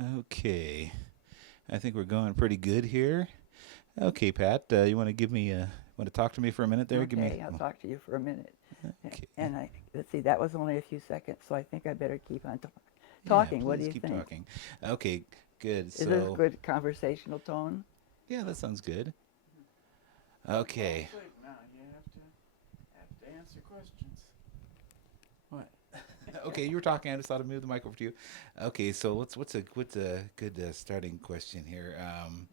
Okay, I think we're going pretty good here. Okay, Pat, you want to want to talk to me for a minute there? Give me. Okay, I'll talk to you for a minute. Okay. And let's see, that was only a few seconds, so I think I better keep on Yeah, talking. What do please you keep think? talking. Okay, good. Is this a So, good conversational tone? yeah, that sounds good. Don't fall Okay. asleep now. You have to answer questions. What? Okay, you were talking. I just thought I'd move the mic over to you. Okay, so what's a good starting question here?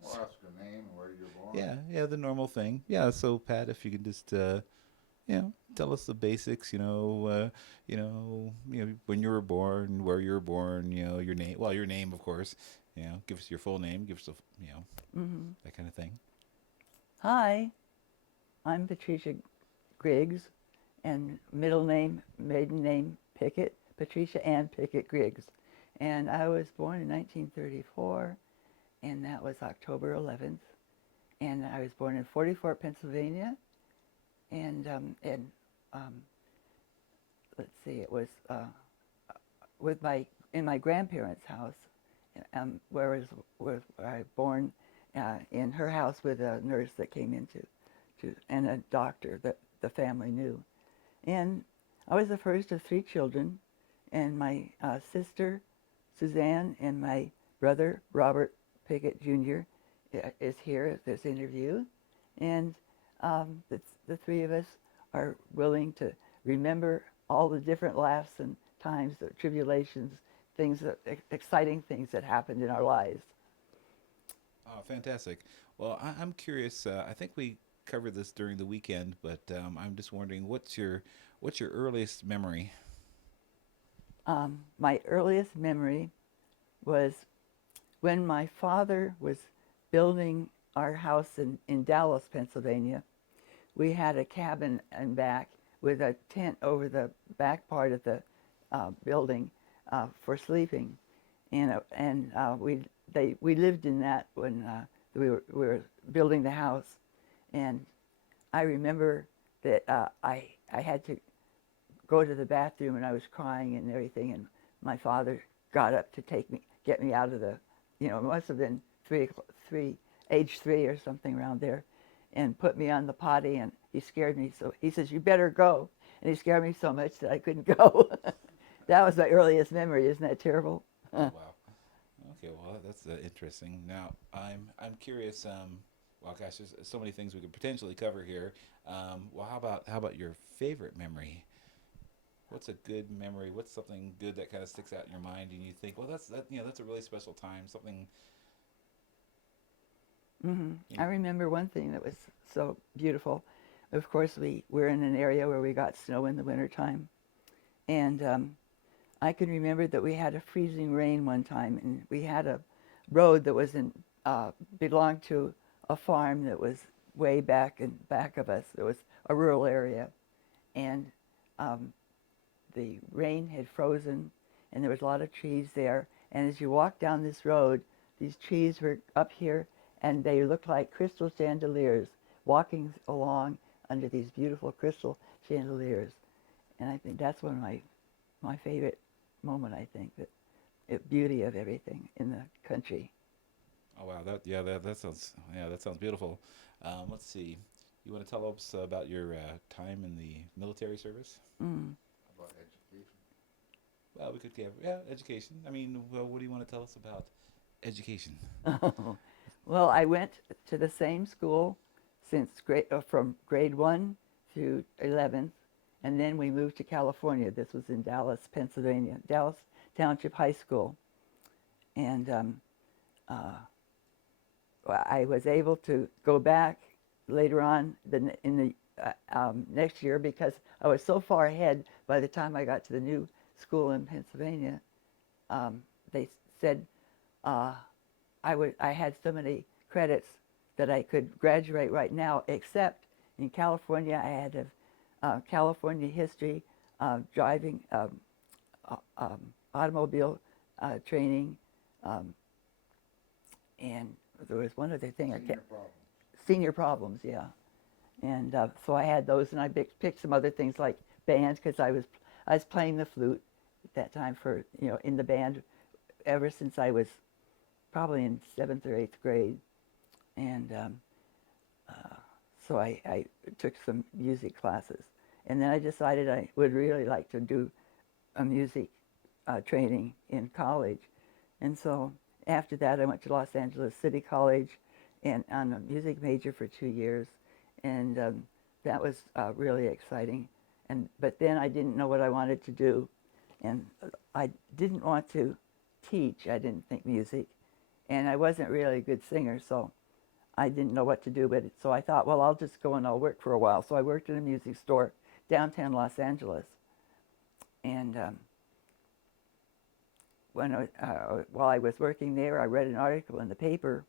We'll ask your name and where you're born. Yeah, the normal thing. Yeah, so Pat, if you can just tell us the basics. When you were born, where you were born. Your name. Well, your name, of course. Give us your full name. Give us Hmm. that kind of thing. Hi, I'm Patricia Griggs, and middle name, maiden name Pickett, Patricia Ann Pickett Griggs. And I was born in 1934, and that was October 11th. And I was born in 44, Pennsylvania, and um, let's see, it was with my in my grandparents' house, where I born in her house with a nurse that came into and a doctor that the family knew. And I was the first of three children, and my sister Suzanne and my brother Robert Pickett Jr. Is here at this interview, and the three of us are willing to remember all the different laughs and times, the tribulations, things, exciting things that happened in our lives. Oh, fantastic. Well, I'm curious. I think we covered this during the weekend, but I'm just wondering what's your earliest memory? My earliest memory was when my father was building our house in Dallas, Pennsylvania. We had a cabin in back with a tent over the back part of the building for sleeping, and we lived in that when we were building the house, and I remember that I had to go to the bathroom and I was crying and everything, and my father got up to get me out of it must have been age 3 or something around there, and put me on the potty, and he scared me, so he says, "You better go," and he scared me so much that I couldn't go. That was my earliest memory. Isn't that terrible? Oh wow. Okay, well that's interesting. Now I'm curious. Well, gosh, there's so many things we could potentially cover here. Well, how about your favorite memory? What's a good memory? What's something good that kind of sticks out in your mind, and you think, well, that's a really special time. Something, you I know. remember one thing that was so beautiful. Of course, we're in an area where we got snow in the wintertime, and I can remember that we had a freezing rain one time, and we had a road that was belonged to a farm that was way back in back of us. It was a rural area, and um, the rain had frozen, and there was a lot of trees there. And as you walked down this road, these trees were up here, and they looked like crystal chandeliers walking along under these beautiful crystal chandeliers. And I think that's one of my favorite moment. I think that beauty of everything in the country. Oh wow, that sounds beautiful. Let's see. You want to tell us about your time in the military service? Mm. About education. Well, we could have education. I mean, well, what do you want to tell us about education? Well, I went to the same school from grade 1 through 11th, and then we moved to California. This was in Dallas, Pennsylvania, Dallas Township High School, and uh, I was able to go back later on in the next year because I was so far ahead. By the time I got to the new school in Pennsylvania, they said uh, I had so many credits that I could graduate right now, except in California I had to California history, driving, automobile training, um, and there was one other thing I Senior kept, problems. senior problems, yeah. And so I had those, and I picked some other things like band because I was playing the flute at that time for in the band ever since I was probably in 7th or 8th grade, and so I took some music classes, and then I decided I would really like to do a music training in college, and so after that I went to Los Angeles City College, and on a music major for 2 years, and that was really exciting. But then I didn't know what I wanted to do, and I didn't want to teach. I didn't think music, and I wasn't really a good singer, so I didn't know what to do with it. So I thought, well, I'll just go and I'll work for a while. So I worked in a music store downtown Los Angeles, and while I was working there, I read an article in the paper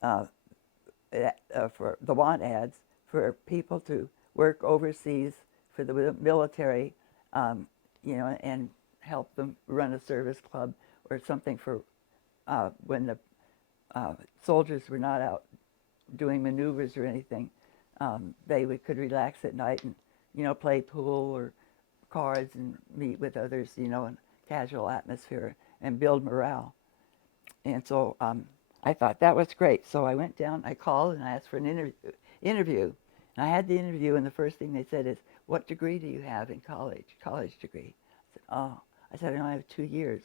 for the want ads for people to work overseas for the military, and help them run a service club or something for when the soldiers were not out doing maneuvers or anything. Could relax at night and, play pool or cards and meet with others, in a casual atmosphere and build morale. And so I thought that was great. So I went down, I called and I asked for an interview. And I had the interview, and the first thing they said is, "What degree do you have in college?" College degree. I said, "Oh." I said, "I have 2 years."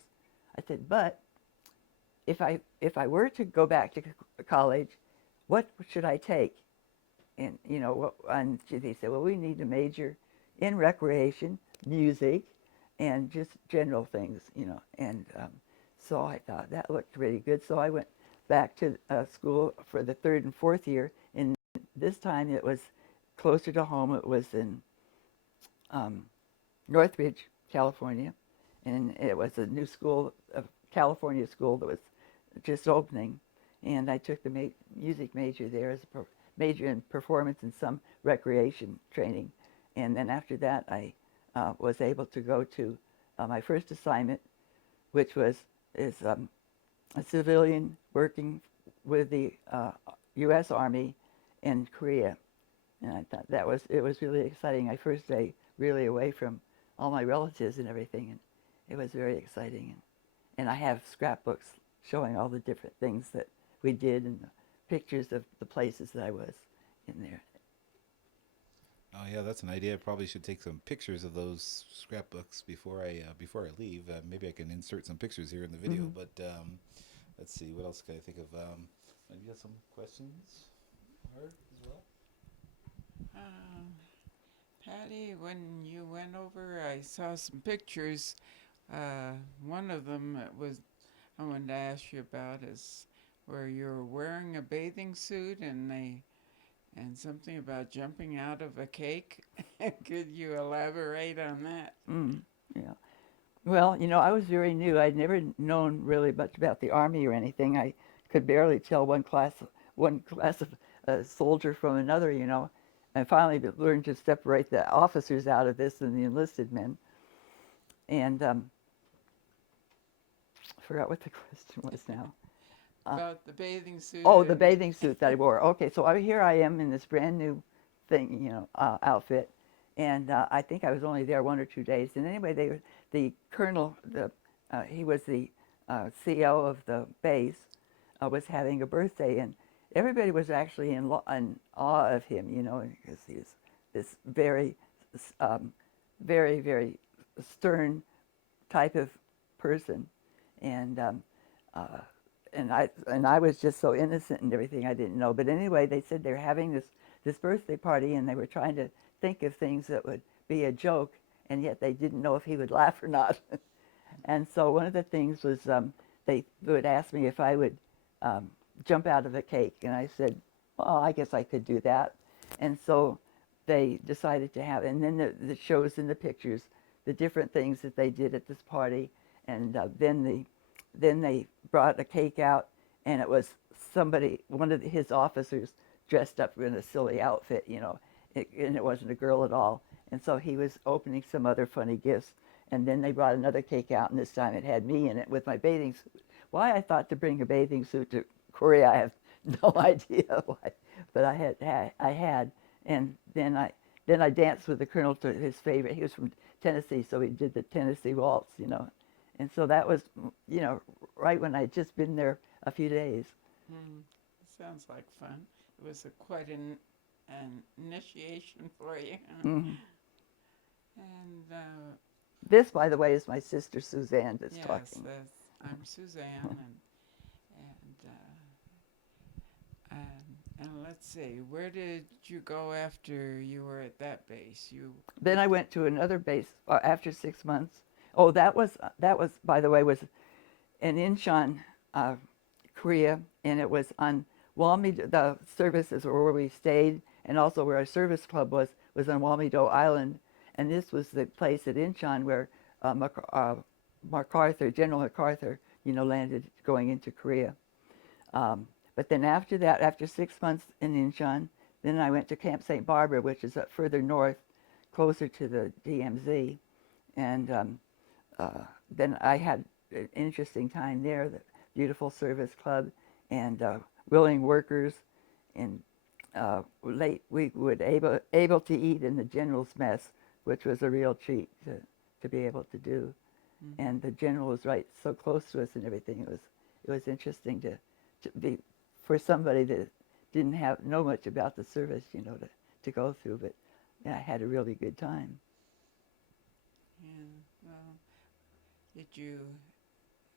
I said, "But if I were to go back to college, what should I take?" And and they said, "Well, we need to major in recreation, music, and just general things, And so I thought that looked really good. So I went back to school for the 3rd and 4th year, and this time it was closer to home. It was in Northridge, California, and it was a new school, a California school that was just opening, and I took the music major there as a major in performance and some recreation training, and then after that I was able to go to my first assignment, which is a civilian working with the U.S. Army in Korea, and I thought it was really exciting. My first day really away from all my relatives and everything, and it was very exciting. And I have scrapbooks showing all the different things that we did and the pictures of the places that I was in there. Oh yeah, that's an idea. I probably should take some pictures of those scrapbooks before I leave. Maybe I can insert some pictures here in the video. Mhm. But let's see, what else can I think of? You got some questions, Art, as well? Um, Patty, when you went over, I saw some pictures. One of them I wanted to ask you about is where you're wearing a bathing suit and something about jumping out of a cake. Could you elaborate on that? Yeah. Well, I was very new. I'd never known really much about the Army or anything. I could barely tell one class of soldier from another. I finally learned to separate the officers out of this and the enlisted men. And I forgot what the question was now. About the bathing suit. Oh, the bathing suit that I wore. Okay, so here I am in this brand new thing, outfit, and I think I was only there 1 or 2 days. And anyway, the colonel, he was the CO of the base, was having a birthday, and everybody was actually in awe of him, because he was this very, very, very stern type of person, and and I was just so innocent and everything, I didn't know. But anyway, they said they were having this birthday party, and they were trying to think of things that would be a joke, and yet they didn't know if he would laugh or not. And so one of the things was they would ask me if I would jump out of a cake, and I said, well, I guess I could do that. And so they decided to have, and then the shows and the pictures, the different things that they did at this party, and then they brought a cake out, and it was one of his officers dressed up in a silly outfit, and it wasn't a girl at all. And so he was opening some other funny gifts, and then they brought another cake out, and this time it had me in it with my bathing suit. Why I thought to bring a bathing suit to Korea, I have no idea why, but I had, and then I danced with the colonel to his favorite. He was from Tennessee, so he did the Tennessee waltz, And so that was, right when I'd just been there a few days. Mm, sounds like fun. It was quite an initiation for you. Mhm. And This, by the way, is my sister Suzanne that's yes, talking. I'm Suzanne, and let's see, where did you go after you were at that base? You Then I went to another base after 6 months. Oh, that was by the way was in Incheon, uh, Korea, and it was on Walmi. The services were where we stayed, and also where our service club was on Walmido Island, and this was the place at Incheon where MacArthur, General MacArthur, landed going into Korea. But then after that, after 6 months in Incheon, then I went to Camp St. Barbara, which is up further north, closer to the DMZ, and then I had an interesting time there. The beautiful service club and willing workers, and late we would able to eat in the general's mess, which was a real treat to be able to do. mm-hmm. And the general was right so close to us and everything. It was interesting to be for somebody that didn't know much about the service, to go through. But yeah, I had a really good time. Yeah, well,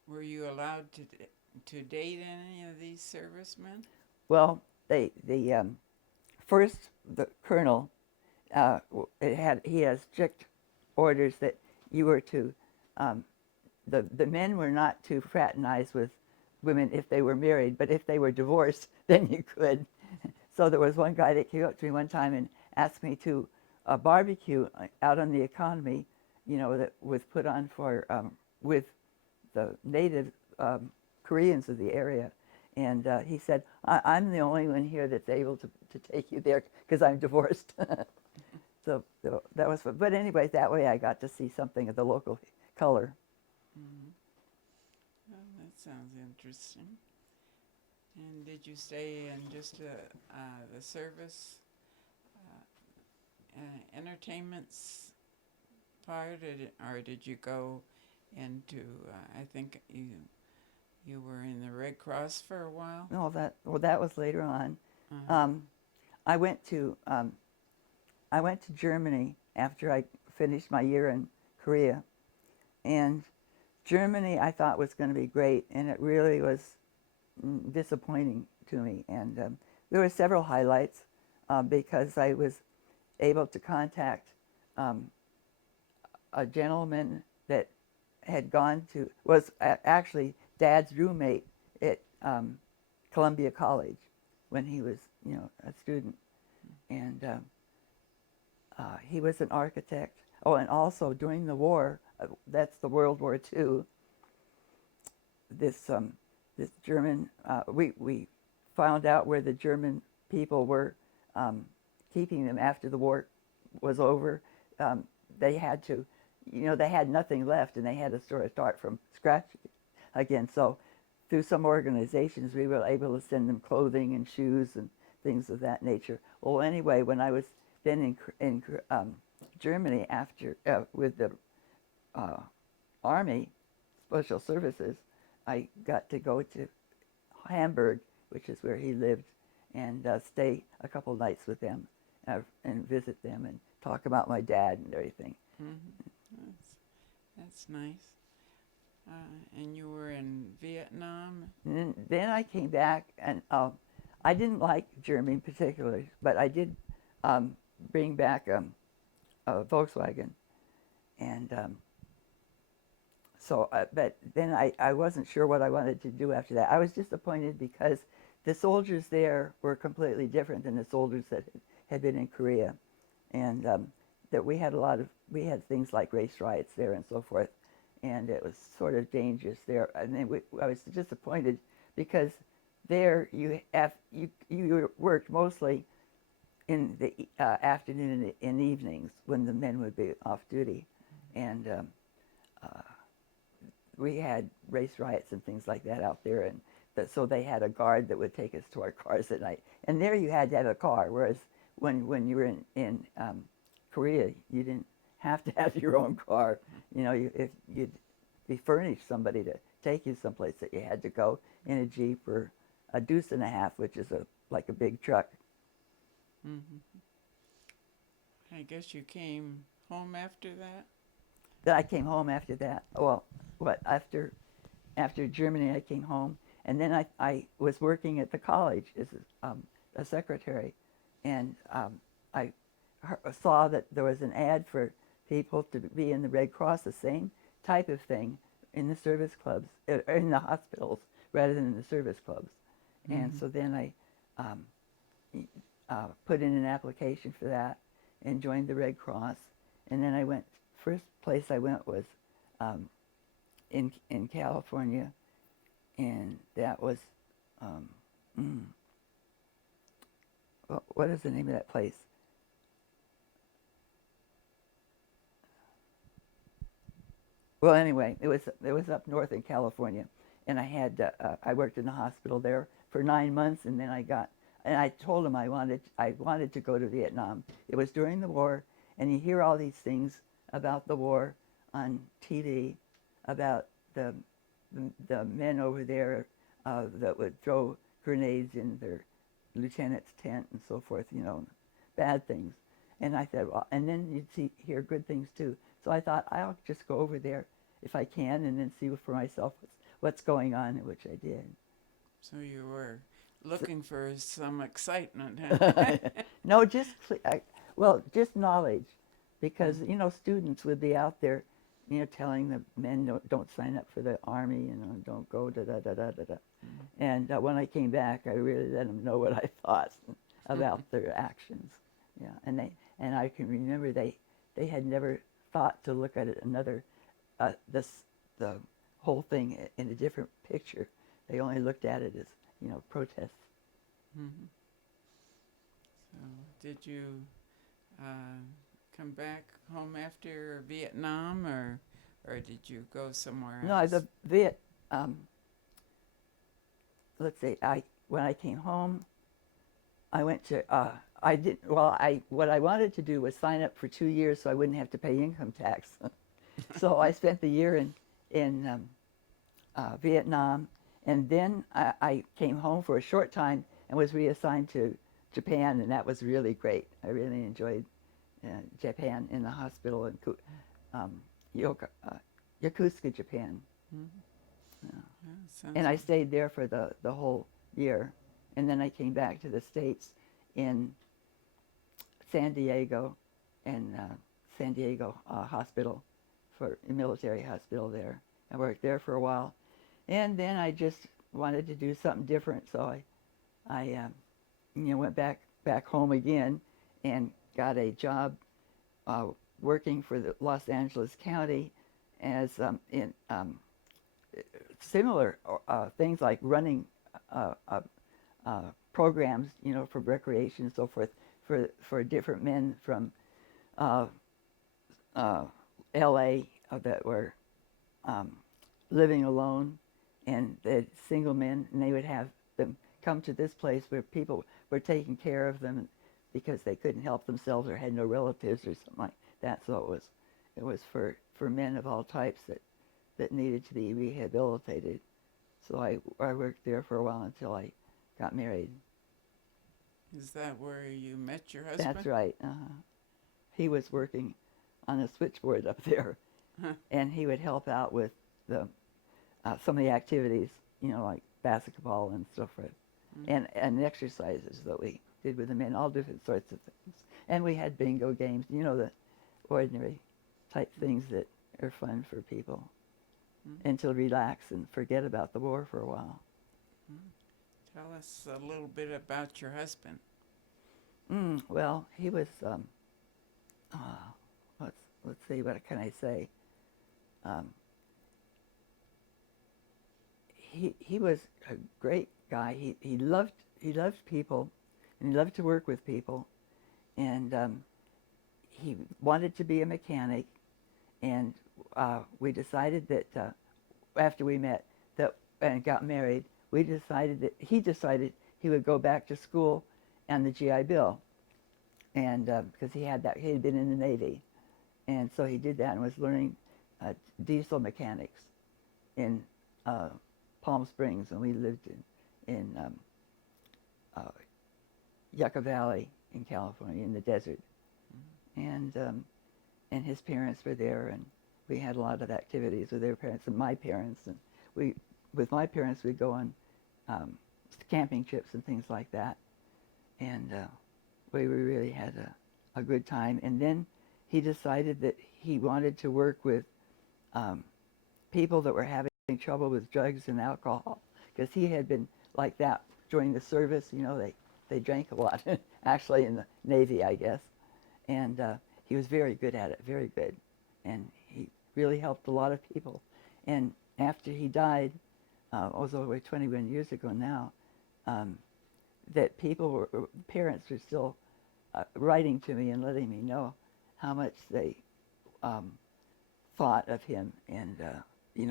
were you allowed to date any of these servicemen? Well, the first the colonel he has strict orders that you were to the men were not to fraternize with women if they were married, but if they were divorced, then you could. So there was one guy that came up to me one time and asked me to a barbecue out on the Economy, that was put on for with the native Koreans of the area. And he said, I'm the only one here that's able to take you there because I'm divorced. So that was fun. But anyway, that way I got to see something of the local color. Mm-hmm. Well, that sounds interesting. And did you stay in just the service entertainments part, or did you go into? I think you were in the Red Cross for a while. No, that was later on. Uh-huh. I went to Germany after I finished my year in Korea, and Germany I thought was going to be great, and it really was disappointing to me. And there were several highlights because I was able to contact a gentleman that had was actually Dad's roommate at Columbia College when he was, a student, and he was an architect. Oh, and also during the war, that's the World War II. This German, we found out where the German people were keeping them after the war was over. They had to, they had nothing left, and they had to sort of start from scratch again. So through some organizations, we were able to send them clothing and shoes and things of that nature. Well, anyway, when I was then in Germany after with the Army Special Services, I got to go to Hamburg, which is where he lived, and stay a couple nights with them and visit them and talk about my dad and everything. Mm-hmm. That's nice. And you were in Vietnam? And then I came back, and I didn't like Germany particularly, but I did bring back a Volkswagen. And but then I wasn't sure what I wanted to do after that. I was disappointed because the soldiers there were completely different than the soldiers that had been in Korea. And that we had things like race riots there and so forth. And it was sort of dangerous there. And then I was disappointed because there you worked mostly in the afternoon and evenings when the men would be off duty. And we had race riots and things like that out there. And so they had a guard that would take us to our cars at night. And there you had to have a car, whereas when you were in Korea, you didn't have to have your own car. If you'd be furnished somebody to take you someplace that you had to go in a Jeep or a deuce and a half, which is like a big truck. Hmm. I guess you came home after that? Then I came home after that. Well, what after Germany, I came home, and then I was working at the college as a secretary, and I saw that there was an ad for people to be in the Red Cross, the same type of thing in the service clubs, in the hospitals, rather than in the service clubs. And so then I put in an application for that and joined the Red Cross. And then I went, first place I went was in California, and that was, what is the name of that place? Well, anyway, it was up north in California, and I worked in the hospital there for 9 months, and then I told him I wanted to go to Vietnam. It was during the war, and you hear all these things about the war on TV, about the men over there that would throw grenades in their lieutenant's tent and so forth, bad things. And I said, well, and then you'd hear good things too. So I thought I'll just go over there if I can, and then see for myself what's going on, which I did. So you were looking for some excitement, huh? No, just knowledge, because students would be out there, telling the men don't sign up for the army, don't go da da da da da da. And when I came back, I really let them know what I thought about their actions. Yeah, and I can remember they had never thought to look at it the whole thing in a different picture. They only looked at it as protests. Mm-hmm. So did you come back home after Vietnam, or did you go somewhere else? No, let's see. When I came home, I went to. I did well. What I wanted to do was sign up for 2 years so I wouldn't have to pay income tax. So I spent the year in Vietnam, and then I came home for a short time and was reassigned to Japan, and that was really great. I really enjoyed Japan, in the hospital in Yokosuka, Japan. Mm-hmm. Yeah, and I stayed there for the whole year. And then I came back to the States in San Diego, and San Diego Hospital, for a military hospital there. I worked there for a while. And then I just wanted to do something different, so I went back home again and got a job working for the Los Angeles County as in similar things like running programs, for recreation and so forth, for different men from L.A. That were living alone, and the single men, and they would have them come to this place where people were taking care of them because they couldn't help themselves or had no relatives or something like that. So it was for men of all types that needed to be rehabilitated. So I worked there for a while until I got married. Is that where you met your husband? That's right. He was working on a switchboard up there, and he would help out with some of the activities, like basketball and so forth, and exercises that we did with the men, all different sorts of things. And we had bingo games, the ordinary type things that are fun for people, and to relax and forget about the war for a while. Tell us a little bit about your husband. Well, he was, let's see, what can I say? He was a great guy. He loved people, and he loved to work with people, and he wanted to be a mechanic. And we decided that after we met and got married, he decided he would go back to school on the GI Bill, and because he had been in the Navy, and so he did that and was learning diesel mechanics in Palm Springs, and we lived in uh, Yucca Valley in California in the desert, and his parents were there, and we had a lot of activities with their parents and my parents, and with my parents we'd go on camping trips and things like that, and we really had a good time. And then he decided that he wanted to work with people that were having trouble with drugs and alcohol, because he had been like that during the service. You know, they drank a lot, actually in the Navy, I guess, and he was very good at it, very good, and he really helped a lot of people. And after he died, it was over 21 years ago now, that parents were still writing to me and letting me know how much they thought of him, and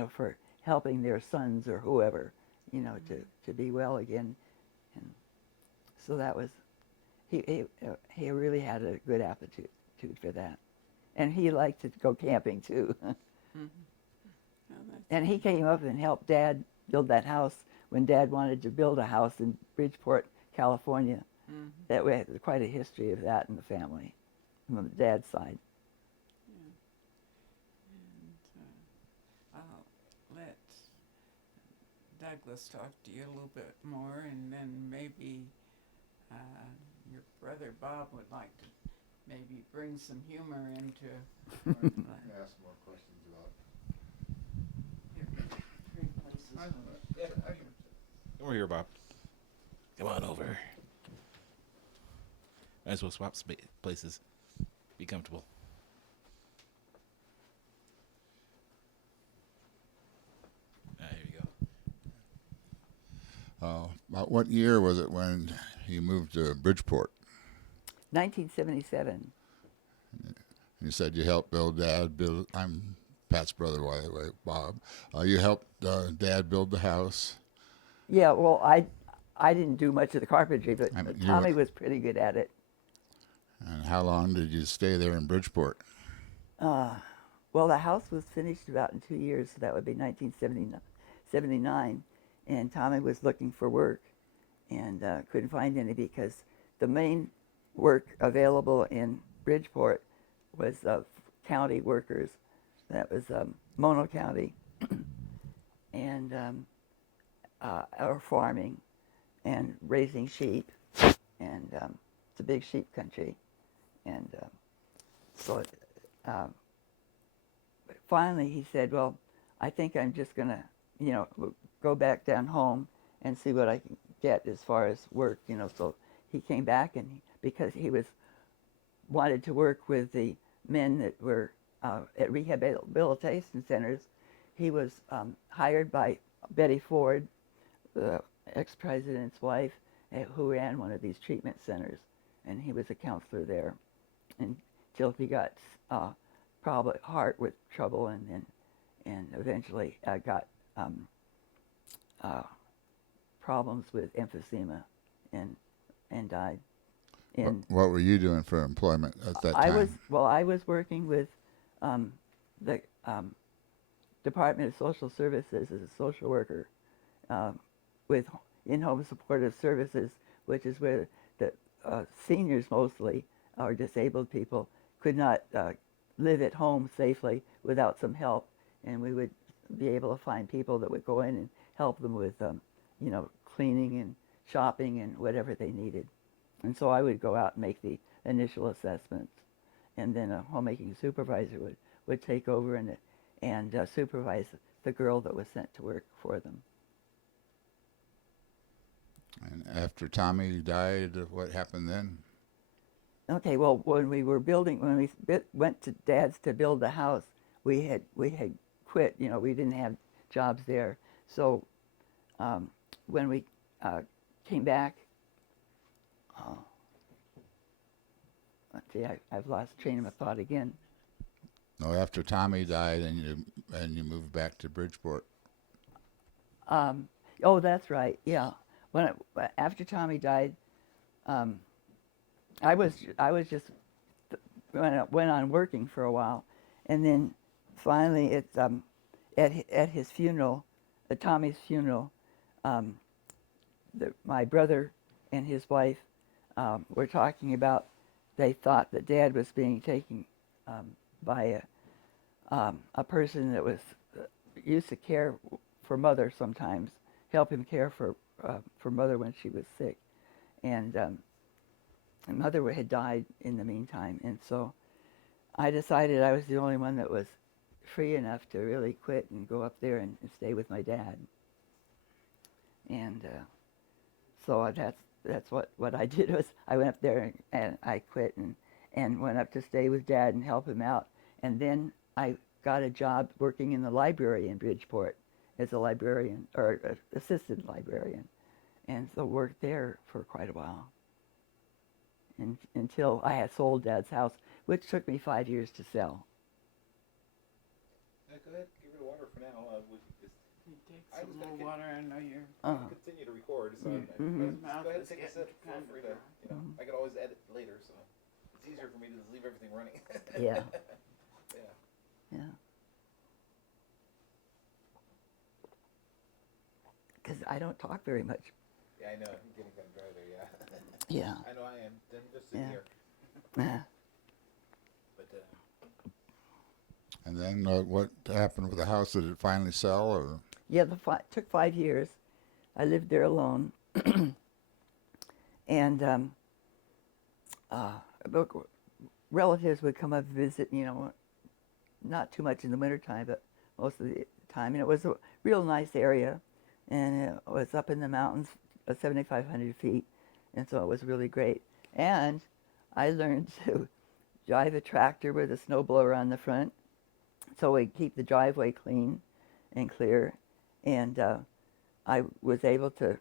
for helping their sons or whoever, to be well again. And so that was, he really had a good aptitude for that, and he liked to go camping too. Mm-hmm. Oh, And he came up and helped Dad build that house when Dad wanted to build a house in Bridgeport, California. mm-hmm. That we had quite a history of that in the family, from the Dad's side. And I'll let Douglas talk to you a little bit more, and then maybe your brother Bob would like to maybe bring some humor into. Ask more questions about. Come over here, Bob. Come on over. Might as well swap places. Be comfortable. Here you go. About what year was it when you moved to Bridgeport? 1977. You said you helped Dad build. I'm Pat's brother, by the way, Bob. You helped Dad build the house. Yeah, well, I didn't do much of the carpentry, but I mean, you Tommy were- was pretty good at it. And how long did you stay there in Bridgeport? Well, the house was finished about in 2 years, so that would be 1979. And Tommy was looking for work and couldn't find any, because the main work available in Bridgeport was county workers. That was Mono County, and or farming and raising sheep, and it's a big sheep country. And so finally he said, well, I think I'm just going to, go back down home and see what I can get as far as work, So he came back, and because he wanted to work with the men that were at rehabilitation centers, he was hired by Betty Ford, the ex-president's wife, who ran one of these treatment centers, and he was a counselor there until he got probably heart with trouble, and eventually got problems with emphysema and died. And What were you doing for employment at that time? I was working with the Department of Social Services as a social worker with in-home supportive services, which is where the seniors mostly, or disabled people, could not live at home safely without some help, and we would be able to find people that would go in and help them with cleaning and shopping and whatever they needed. And so I would go out and make the initial assessments, and then a homemaking supervisor would take over and supervise the girl that was sent to work for them. And after Tommy died, what happened then? Okay, well, when we went to Dad's to build the house, we had quit. We didn't have jobs there. So when we came back, let's see, I've lost train of thought again. No, after Tommy died, and you moved back to Bridgeport. Oh, that's right. Yeah, after Tommy died, I was just went on working for a while, and then finally at his funeral, at Tommy's funeral, um, my brother and his wife were talking about they thought that Dad was being taken by a person that was used to care for Mother sometimes, help him care for Mother when she was sick, and Mother had died in the meantime, and so I decided I was the only one that was free enough to really quit and go up there and stay with my dad. And so that's what I did was I went up there and I quit and went up to stay with Dad and help him out. And then I got a job working in the library in Bridgeport as a librarian or assistant librarian, and so worked there for quite a while. Until I had sold Dad's house, which took me 5 years to sell. Go ahead, give her the water for now. You take I some was more gonna get- water. I know you're. Continue to record, so Mhm. go ahead and take a Mouth is sip. Feel getting free to, kinda I could always edit later, so it's easier for me to just leave everything running. Yeah. Yeah. Yeah. Because I don't talk very much. Yeah, I know. I'm getting kind of dry there. Yeah. Yeah. I know I am. I'm just sitting Yeah. here, Yeah. but And then what happened with the house? Did it finally sell, or? Yeah, took 5 years. I lived there alone. And look, relatives would come up and visit, not too much in the wintertime, but most of the time. And it was a real nice area. And it was up in the mountains, 7,500 feet. And so it was really great. And I learned to drive a tractor with a snowblower on the front, so we keep the driveway clean and clear. And I was able to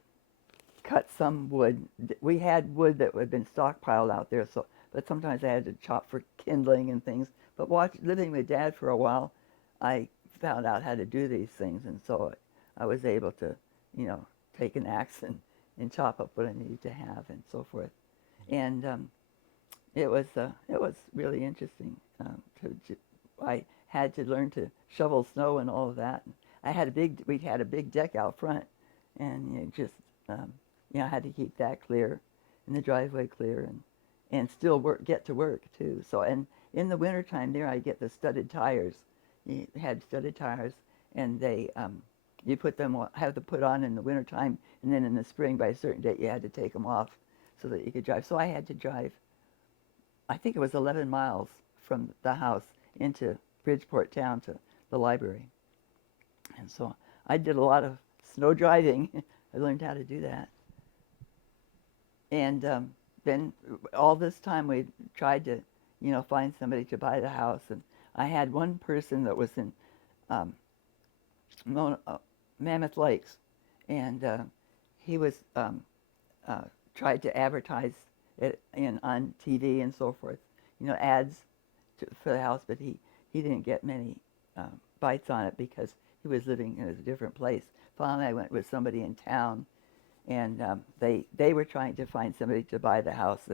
cut some wood. We had wood that had been stockpiled out there, but sometimes I had to chop for kindling and things. But living with Dad for a while, I found out how to do these things, and so I was able to, take an axe and chop up what I needed to have and so forth. And it was really interesting. I had to learn to shovel snow and all of that. We had a big deck out front, and I had to keep that clear and the driveway clear and still get to work too. So, and in the wintertime there I get the studded tires. You had studded tires, and they you have them put on in the wintertime, and then in the spring by a certain date you had to take them off so that you could drive. So I had to drive, I think it was 11 miles from the house into Bridgeport town to the library. And so I did a lot of snow driving. I learned how to do that. And then all this time we tried to, find somebody to buy the house. And I had one person that was in Mammoth Lakes, and he was tried to advertise it on TV and so forth, ads for the house, but he didn't get many bites on it because he was living in a different place. Finally, I went with somebody in town, and they were trying to find somebody to buy the house,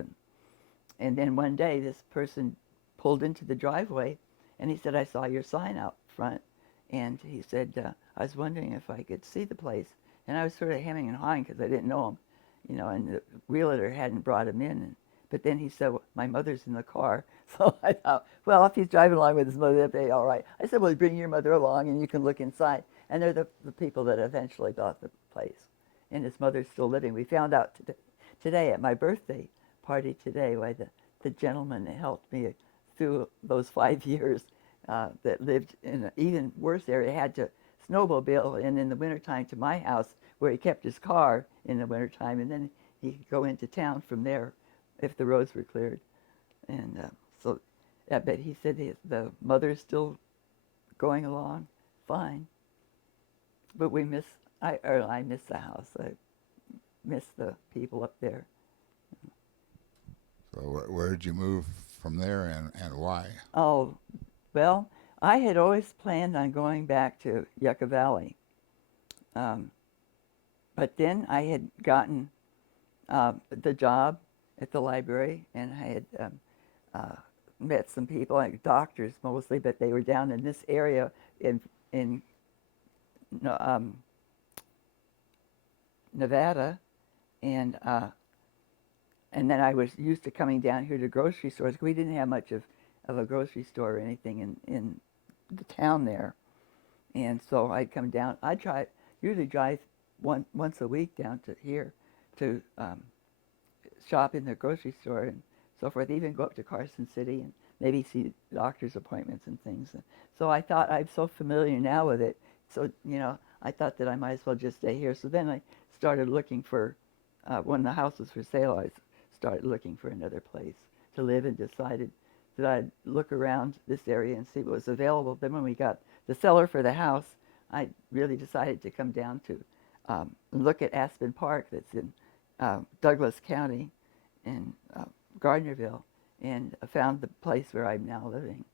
and then one day this person pulled into the driveway, and he said, "I saw your sign out front," and he said, "I was wondering if I could see the place," and I was sort of hemming and hawing because I didn't know him, and the realtor hadn't brought him in, but then he said, "Well, my mother's in the car," so I thought, well, if he's driving along with his mother, that'd be all right. I said, "Well, bring your mother along, and you can look inside," and they're the people that eventually bought the place, and his mother's still living. We found out today at my birthday party today why the gentleman that helped me through those 5 years that lived in an even worse area had to snowmobile in the wintertime to my house where he kept his car in the wintertime, and then he could go into town from there if the roads were cleared. And but he said the mother's still going along fine. But I miss the house. I miss the people up there. So where did you move from there, and why? Oh, well, I had always planned on going back to Yucca Valley. But then I had gotten the job at the library, and I had met some people, like doctors mostly, but they were down in this area in Nevada, and then I was used to coming down here to grocery stores. We didn't have much of a grocery store or anything in the town there, and so I'd come down. I'd usually drive once a week down to here to shop in the grocery store and so forth. Even go up to Carson City and maybe see doctor's appointments and things. And so I thought I'm so familiar now with it. So I thought that I might as well just stay here. So then I started looking for when the house was for sale. I started looking for another place to live and decided that I'd look around this area and see what was available. Then when we got the seller for the house, I really decided to come down to look at Aspen Park that's in Douglas County in Gardnerville, and I found the place where I'm now living.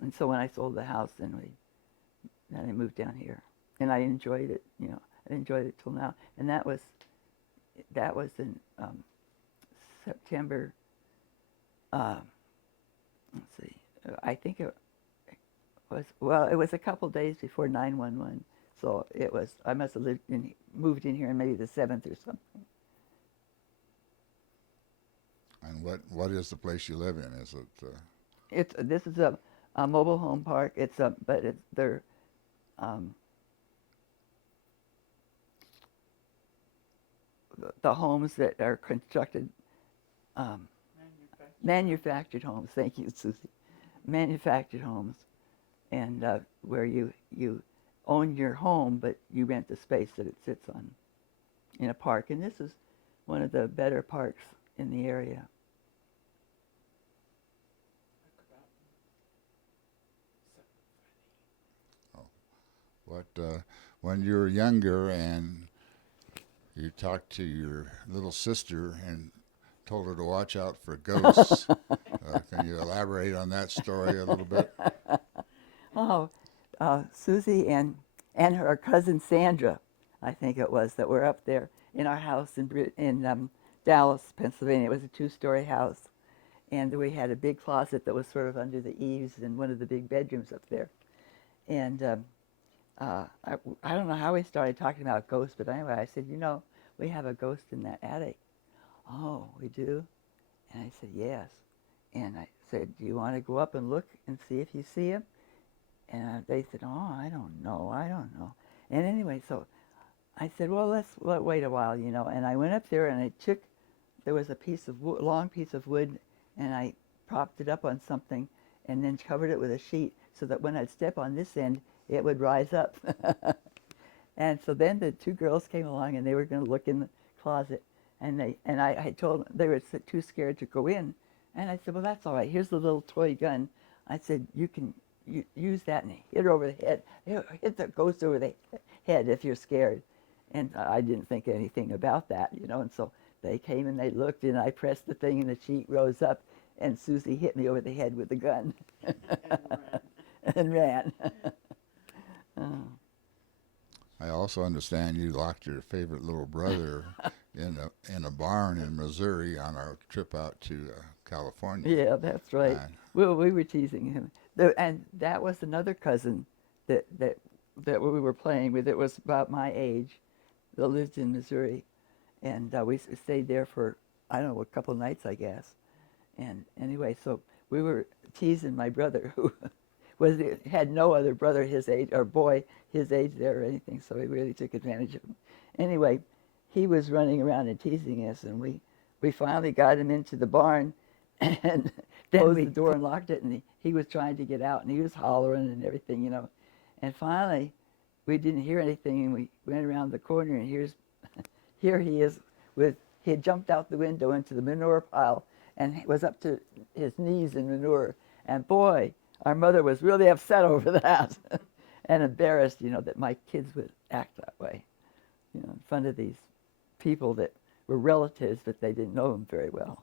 And so when I sold the house, then I moved down here, and I enjoyed it. I enjoyed it till now. And that was in September. Let's see. I think it was a couple days before 9/11. So I must have moved in here on maybe the 7th or something. And what is the place you live in? Is it? This is a mobile home park. They're the homes that are constructed, manufactured homes. Thank you, Susie. Manufactured homes, and where you own your home, but you rent the space that it sits on in a park. And this is one of the better parks in the area. When you were younger and you talked to your little sister and told her to watch out for ghosts, can you elaborate on that story a little bit? Oh, Susie and her cousin Sandra, I think it was, that were up there in our house in Dallas, Pennsylvania. It was a 2-story house, and we had a big closet that was sort of under the eaves in one of the big bedrooms up there. And I don't know how we started talking about ghosts, but anyway, I said, we have a ghost in that attic. Oh, we do? And I said, yes. And I said, do you want to go up and look and see if you see him? And they said, oh, I don't know. And anyway, so I said, well, let's wait a while, And I went up there and there was a long piece of wood, and I propped it up on something and then covered it with a sheet so that when I'd step on this end, it would rise up. And so then the 2 girls came along, and they were going to look in the closet, and I told them they were too scared to go in. And I said, well, that's all right. Here's the little toy gun. I said, you can use that and hit her over the head. Hit the ghost over the head if you're scared. And I didn't think anything about that, And so they came and they looked, and I pressed the thing, and the sheet rose up, and Susie hit me over the head with the gun. And ran. I also understand you locked your favorite little brother in a barn in Missouri on our trip out to California. Yeah, that's right. We were teasing him, and that was another cousin that we were playing with. It was about my age, that lived in Missouri, and we stayed there for I don't know, a couple of nights, I guess. And anyway, so we were teasing my brother, who had no other brother his age or boy his age there or anything, so we really took advantage of him. Anyway, he was running around and teasing us, and we finally got him into the barn, and then closed the door and locked it, and he was trying to get out, and he was hollering and everything, And finally, we didn't hear anything, and we went around the corner, and here he is he had jumped out the window into the manure pile and was up to his knees in manure. And boy, our mother was really upset over that and embarrassed, that my kids would act that way, in front of these people that were relatives, but they didn't know them very well.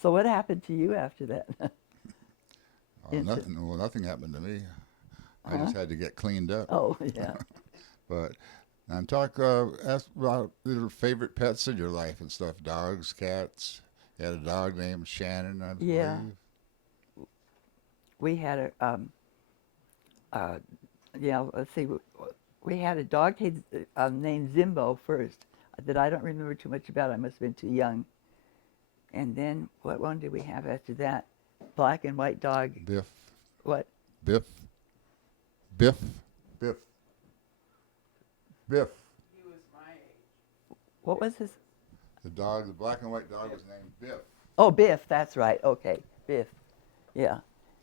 So what happened to you after that? Nothing happened to me. I just had to get cleaned up. Oh, yeah. But and ask about your favorite pets in your life and stuff. Dogs, cats. You had a dog named Shannon, I believe. Yeah. We had let's see, we had a dog named Zimbo first that I don't remember too much about. I must have been too young. And then what one did we have after that? Black and white dog. Biff, What? Biff, Biff, Biff, Biff. He was my age. What was his? The dog, the black and white dog was named Biff. Oh, Biff. That's right. Okay, Biff. Yeah.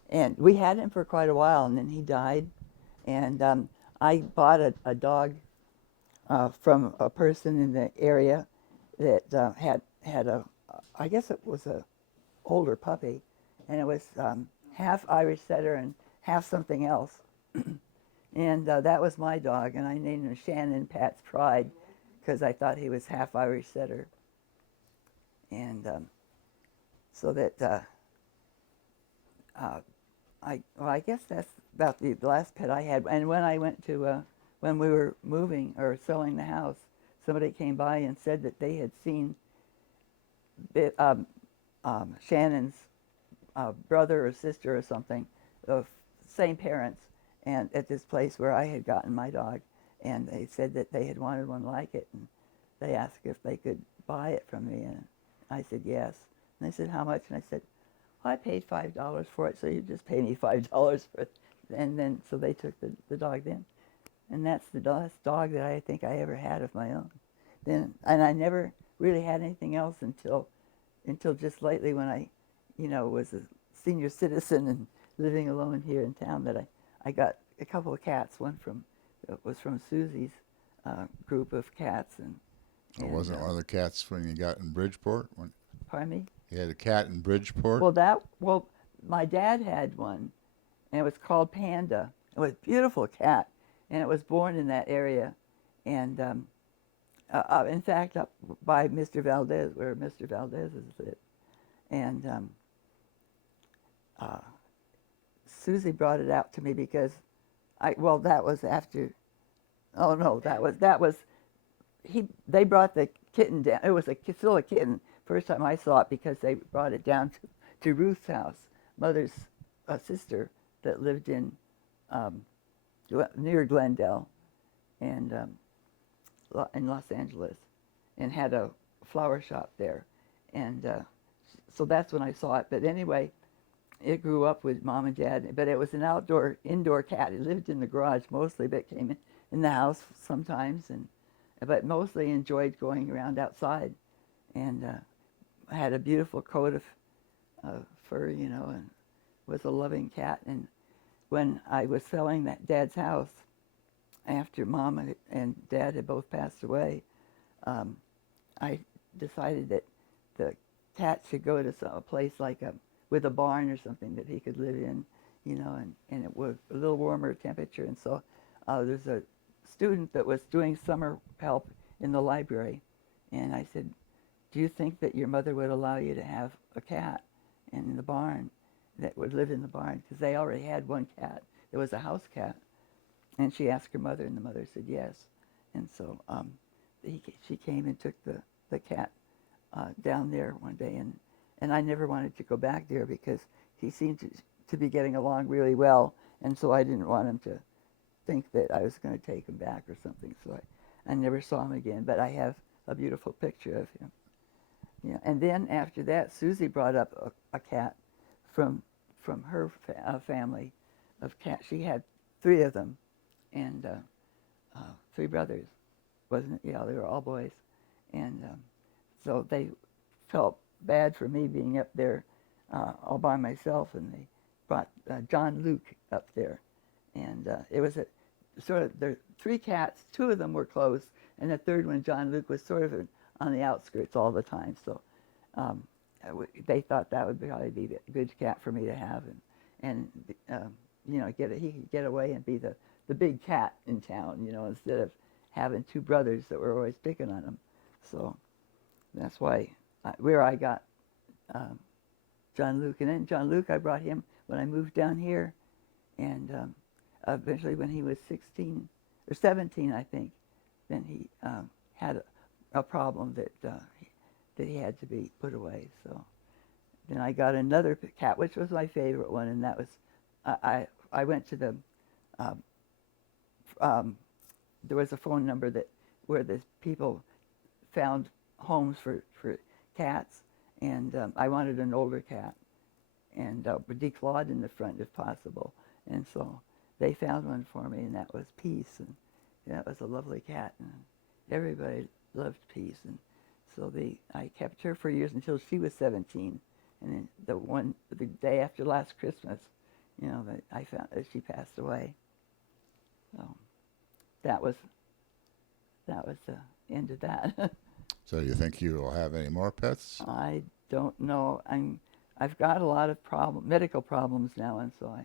And we had him for quite a while, and then he died. And I bought a dog from a person in the area that had a, I guess it was a older puppy, and it was half Irish setter and half something else. And that was my dog, and I named him Shannon Pat's Pride because I thought he was half Irish setter. And so that I guess that's about the last pet I had. And when I went to when we were moving or selling the house, somebody came by and said that they had seen Shannon's brother or sister or something, of same parents, and at this place where I had gotten my dog, and they said that they had wanted one like it, and they asked if they could buy it from me, and I said yes. And they said, how much? And I said, well, I paid $5 for it, so you just pay me $5 for it. And then, so they took the dog then. And that's the last dog that I think I ever had of my own. Then, and I never really had anything else until just lately when I, was a senior citizen and living alone here in town, that I got a couple of cats. One was from Susie's group of cats. And Wasn't one of the cats when you got in Bridgeport? When pardon me? you had a cat in Bridgeport? Well, my dad had one, and it was called Panda. It was a beautiful cat, and it was born in that area, and in fact, up by Mr. Valdez, where Mr. Valdez is lived. And Susie brought it out to me because that was after. Oh no, that was they brought the kitten down. It was still a kitten. First time I saw it, because they brought it down to Ruth's house, mother's sister that lived in near Glendale, and in Los Angeles, and had a flower shop there, and so that's when I saw it. But anyway, it grew up with mom and dad. But it was an indoor cat. It lived in the garage mostly, but came in the house sometimes, but mostly enjoyed going around outside, and had a beautiful coat of fur, and was a loving cat. And when I was selling that dad's house, after mom and dad had both passed away, I decided that the cat should go to a place like with a barn or something that he could live in, and it was a little warmer temperature. And so there's a student that was doing summer help in the library, and I said, do you think that your mother would allow you to have a cat in the barn that would live in the barn? Because they already had one cat. It was a house cat. And she asked her mother, and the mother said yes. And so she came and took the cat down there one day, and I never wanted to go back there because he seemed to be getting along really well, and so I didn't want him to think that I was going to take him back or something. So I never saw him again, but I have a beautiful picture of him. And then after that, Susie brought up a cat from her family of cats. She had 3 of them, and 3 brothers, wasn't it? Yeah, they were all boys. And so they felt bad for me being up there all by myself, and they brought John Luke up there. And it was there 3 cats. 2 of them were close, and the third one, John Luke, was sort of on the outskirts all the time. So they thought that would probably be a good cat for me to have, and he could get away and be the big cat in town, instead of having 2 brothers that were always picking on him. So that's why where I got John Luke. And then John Luke, I brought him when I moved down here, and eventually when he was 16 or 17, I think, then he had a problem that he had to be put away. So then I got another cat, which was my favorite one, and that was I went to the there was a phone number that where the people found homes for cats, and I wanted an older cat, and declawed in the front if possible. And so they found one for me, and that was Peace, and that was a lovely cat, and everybody loved Peace, and so I kept her for years until she was 17, and then the day after last Christmas, that I found that she passed away. So that was the end of that. So you think you will have any more pets? I don't know. I've got a lot of medical problems now, and so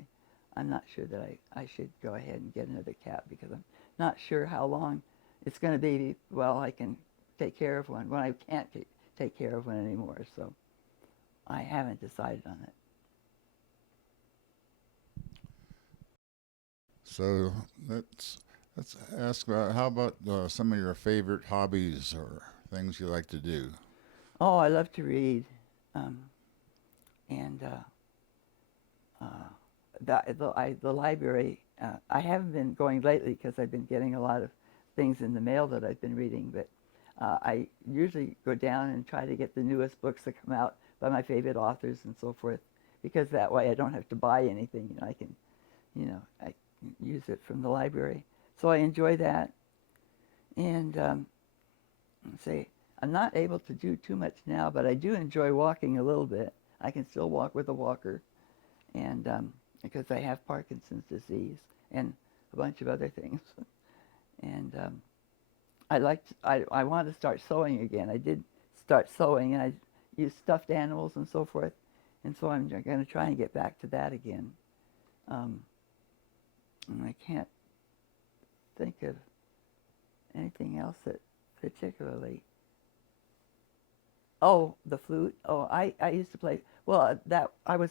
I'm not sure that I should go ahead and get another cat because I'm not sure how long it's going to be. Well, I can take care of one when I can't take care of one anymore. So I haven't decided on it. So let's ask about how about some of your favorite hobbies or things you like to do. Oh, I love to read, and the library. I haven't been going lately because I've been getting a lot of things in the mail that I've been reading. But I usually go down and try to get the newest books that come out by my favorite authors and so forth, because that way I don't have to buy anything. I can use it from the library. So I enjoy that, and say I'm not able to do too much now, but I do enjoy walking a little bit. I can still walk with a walker, and because I have Parkinson's disease and a bunch of other things, and I want to start sewing again. I did start sewing, and I used stuffed animals and so forth, and so I'm going to try and get back to that again. And I can't think of anything else that particularly. Oh, the flute. Oh, I used to play. Well, that I was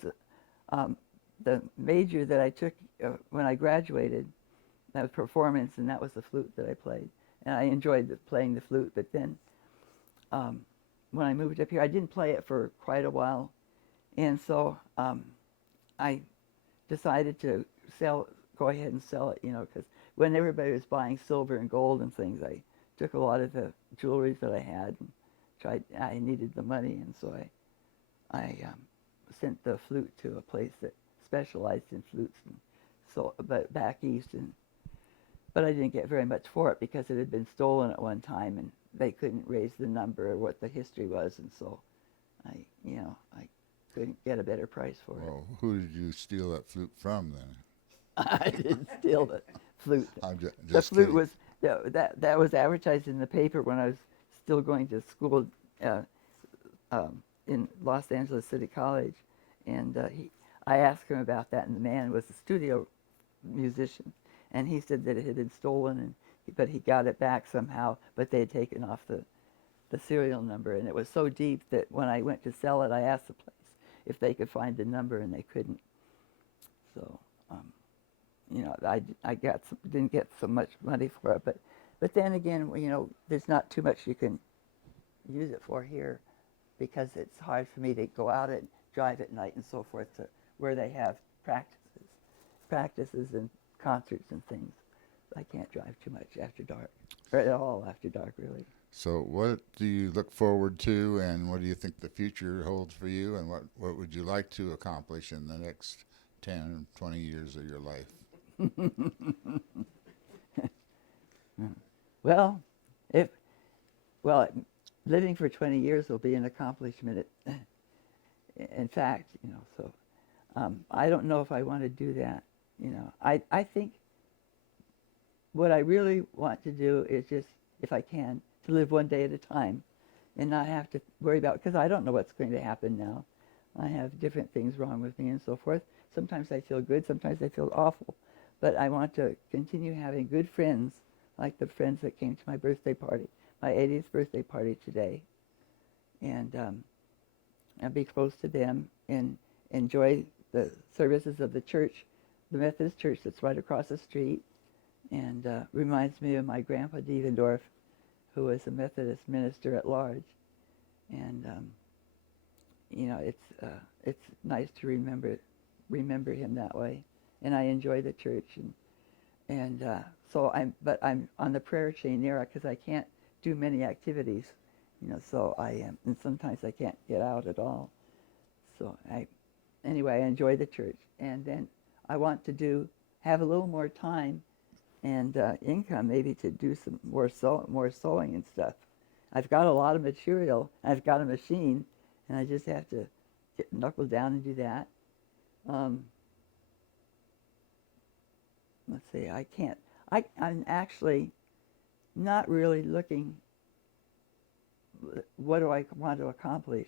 the major that I took when I graduated. That was performance, and that was the flute that I played, and I enjoyed playing the flute. But then, when I moved up here, I didn't play it for quite a while, and so I decided to go ahead and sell it. Because when everybody was buying silver and gold and things, I took a lot of the jewelry that I had and I needed the money, and so I sent the flute to a place that specialized in flutes, and so but back east, but I didn't get very much for it because it had been stolen at one time, and they couldn't raise the number or what the history was, and so I couldn't get a better price for it. Well, who did you steal that flute from then? I didn't steal the flute. I'm just The flute kidding. was that was advertised in the paper when I was still going to school in Los Angeles City College, and I asked him about that, and the man was a studio musician, and he said that it had been stolen, but he got it back somehow, but they had taken off the serial number, and it was so deep that when I went to sell it, I asked the place if they could find the number, and they couldn't. So, I didn't get so much money for it, but then again, there's not too much you can use it for here, because it's hard for me to go out and drive at night and so forth to where they have practices and concerts and things. I can't drive too much after dark, or at all after dark, really. So what do you look forward to, and what do you think the future holds for you, and what would you like to accomplish in the next 10, 20 years of your life? Well, living for 20 years will be an accomplishment. In fact, so I don't know if I want to do that. I think what I really want to do is just, if I can, to live one day at a time and not have to worry about, because I don't know what's going to happen now. I have different things wrong with me and so forth. Sometimes I feel good, sometimes I feel awful. But I want to continue having good friends, like the friends that came to my birthday party, my 80th birthday party today. And be close to them and enjoy the services of the church, the Methodist church that's right across the street. And reminds me of my grandpa Devendorf, who was a Methodist minister at large. And it's nice to remember him that way. And I enjoy the church, and but I'm on the prayer chain there because I can't do many activities, so I am, and sometimes I can't get out at all. So anyway, I enjoy the church, and then I want to have a little more time and income maybe to do some more sewing and stuff. I've got a lot of material. I've got a machine, and I just have to knuckle down and do that. Let's see. I'm actually not really looking. What do I want to accomplish?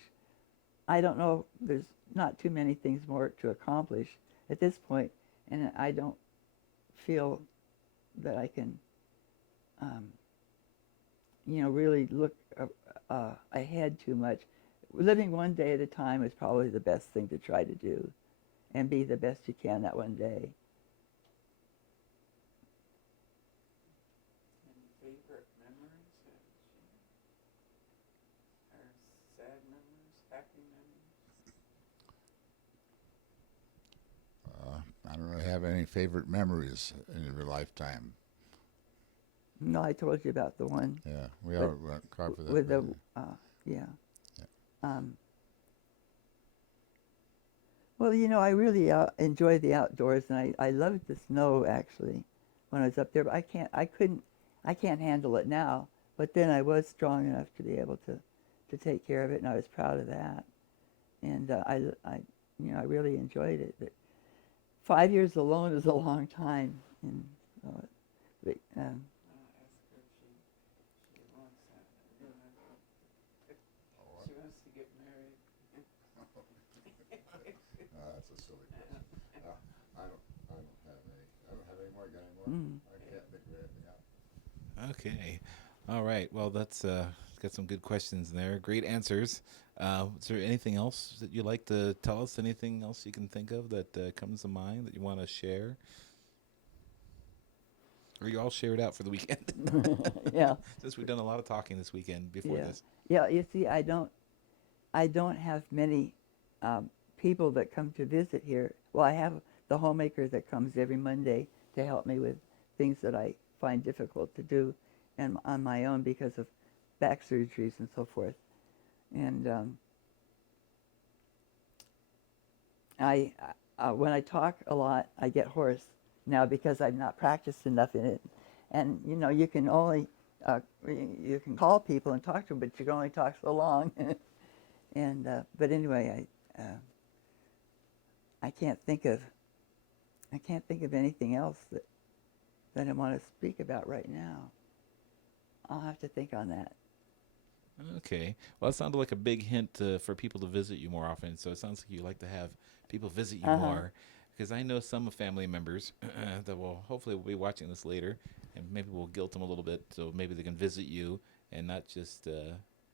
I don't know. There's not too many things more to accomplish at this point, and I don't feel that I can, really look ahead too much. Living one day at a time is probably the best thing to try to do, and be the best you can that one day. Any favorite memories? Or sad memories, happy memories? I don't really have any favorite memories in your lifetime. No, I told you about the one Yeah, we But are covered that. with the, really. yeah. Well, I really enjoy the outdoors, and I loved the snow actually when I was up there. But I can't handle it now. But then I was strong enough to be able to take care of it, and I was proud of that. And I really enjoyed it. But 5 years alone is a long time, and but, I'll ask her if she wants that. She wants to get married. That's a silly question. I don't have any more. Got any more? I can't think of anything else. Okay. All right. Well, that's got some good questions in there. Great answers. Is there anything else that you'd like to tell us? Anything else you can think of that comes to mind that you want to share? Or you all share it out for the weekend? yeah. Since we've done a lot of talking this weekend before Yeah. this. Yeah, you see, I don't have many people that come to visit here. Well, I have the homemaker that comes every Monday to help me with things that I find difficult to do and on my own because of back surgeries and so forth. And when I talk a lot, I get hoarse now because I've not practiced enough in it. And you can only you can call people and talk to them, but you can only talk so long. And but anyway, I can't think of anything else that I want to speak about right now. I'll have to think on that. Okay. Well, it sounded like a big hint for people to visit you more often. So it sounds like you like to have people visit you more. Because I know some family members that will hopefully will be watching this later, and maybe we'll guilt them a little bit, so maybe they can visit you and not just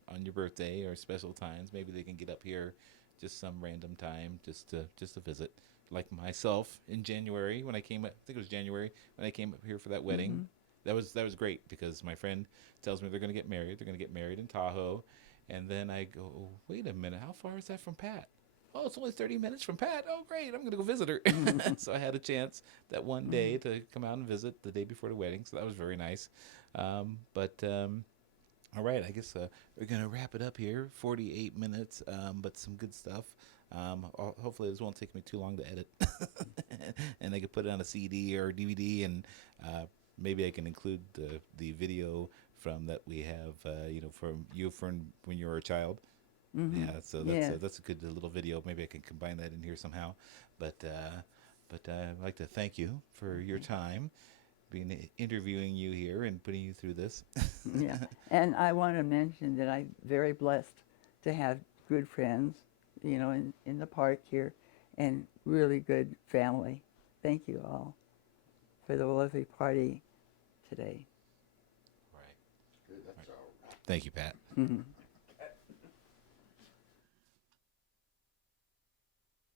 on your birthday or special times. Maybe they can get up here just some random time just to visit. Like myself in January when I came up, I think it was January when I came up here for that wedding. That was great because my friend tells me they're going to get married. They're going to get married in Tahoe, and then I go, oh, wait a minute, how far is that from Pat? Oh, it's only 30 minutes from Pat. Oh, great, I'm going to go visit her. So I had a chance that one day to come out and visit the day before the wedding, so that was very nice. All right, I guess we're going to wrap it up here. 48 minutes, but some good stuff. Hopefully this won't take me too long to edit, and I can put it on a CD or DVD, and maybe I can include the video from that we have, from you from when you were a child. Yeah, so that's a good little video. Maybe I can combine that in here somehow. But I'd like to thank you for your time, interviewing you here and putting you through this. Yeah, and I want to mention that I'm very blessed to have good friends, in the park here, and really good family. Thank you all for the lovely party today. Right. Good, that's all right. Thank you, Pat. Mm-hmm.